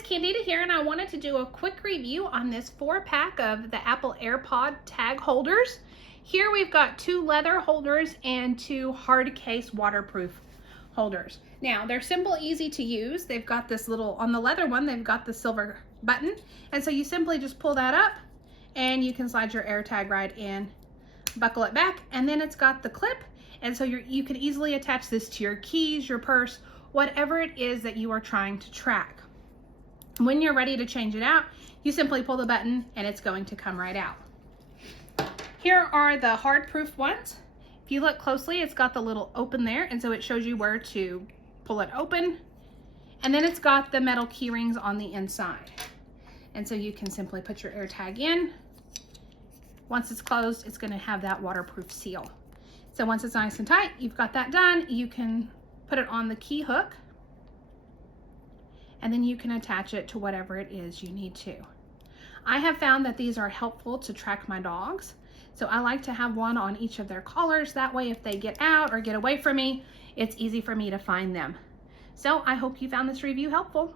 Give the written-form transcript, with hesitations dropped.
guys, Candida here, and I wanted to do a quick review on this 4-pack of the Apple AirPod tag holders. Here we've got 2 leather holders and 2 hard case waterproof holders. Now they're simple, easy to use. They've got this little, on the leather one, they've got the silver button, and so you simply just pull that up and you can slide your AirTag right in, buckle it back, and then it's got the clip, and so you can easily attach this to your keys, your purse, whatever it is that you are trying to track. When you're ready to change it out, you simply pull the button and it's going to come right out. Here are the hard proof ones. If you look closely, it's got the little open there, and so it shows you where to pull it open. And then it's got the metal key rings on the inside. And so you can simply put your AirTag in. Once it's closed, it's going to have that waterproof seal. So once it's nice and tight, you've got that done, you can put it on the key hook, and then you can attach it to whatever it is you need to. I have found that these are helpful to track my dogs. So I like to have one on each of their collars. That way, if they get out or get away from me, it's easy for me to find them. So I hope you found this review helpful.